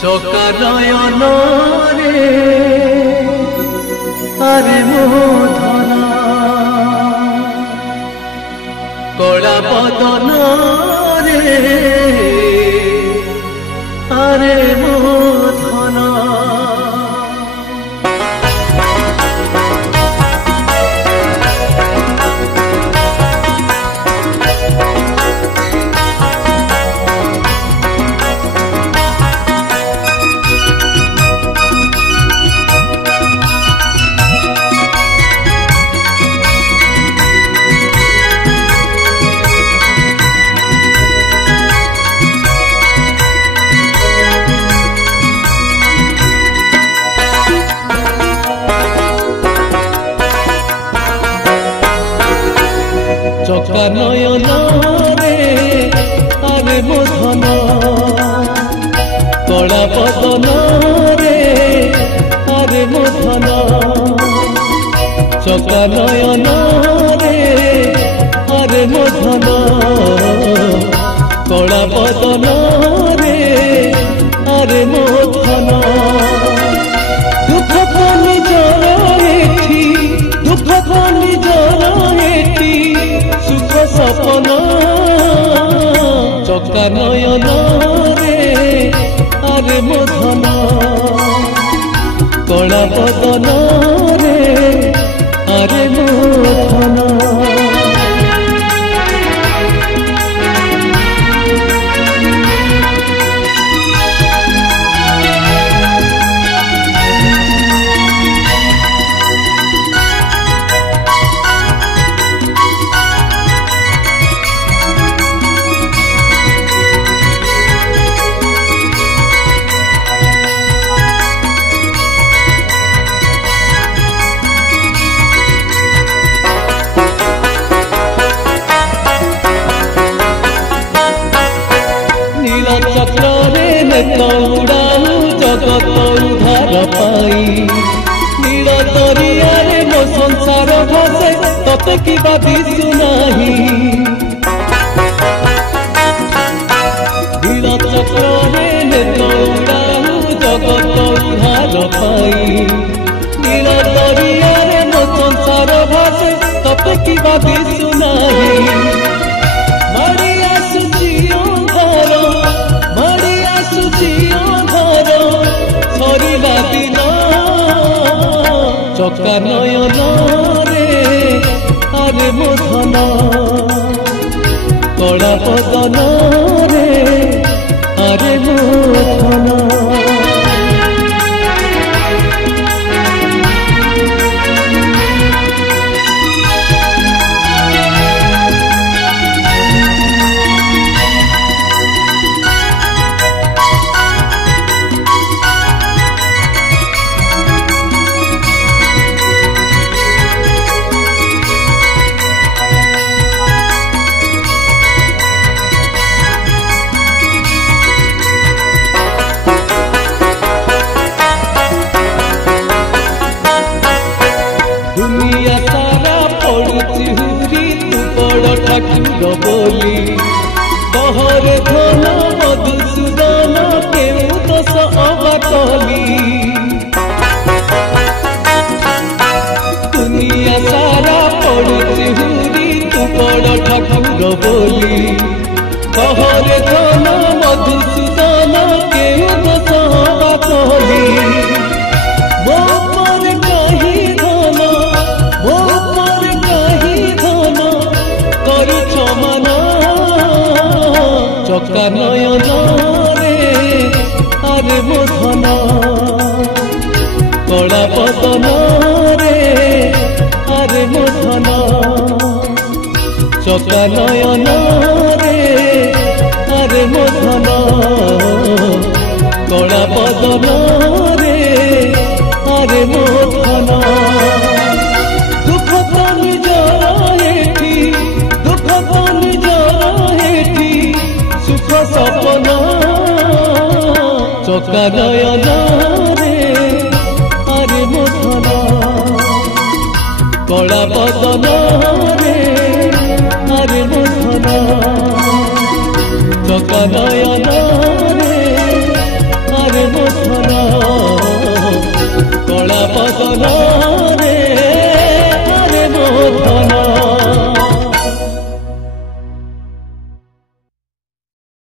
शोकनयन रे आरे मो धन कला बदन रे आरे मो धन चका नयन रे आरे मो धन कला बदन रे आरे मो धन चका नयन रे आरे मो धन कला बदन रे आरे मो धन दुख पानी जरा दुख पानी जरा सुख सपन चका नयन रे आरे मो धन कला बदन रे आरे मो धन चक्र रे नेत उड़ाऊ जगत उधार पाई नील दरिया रे मो संसार भासे तते कि दिशु नाही नील चक्र रे नेत उड़ाऊ जगत उधार पाई नील दरिया रे मो संसार भासे तते कि दिशु नाही चका नयन रे आरे मो धन कला बदन रे आरे मो धन दुनिया सारा पड़ुची हुरी तू बड़ ठाकुर बोली बहरे धन मधुसूदन केउ दस अबाकली दुनिया सारा पड़ुची हुरी तू बड़ ठाकुर बोली बहरे धन मधुसूदन केउ दस अबाकली चका नयन रे आरे मो धन कला बदन रे आरे मो धन चका नयन रे आरे मो धन कला बदन रे आरे मो धन दुख पानी जरा दुख पानी जरा सुख सपन चका नयन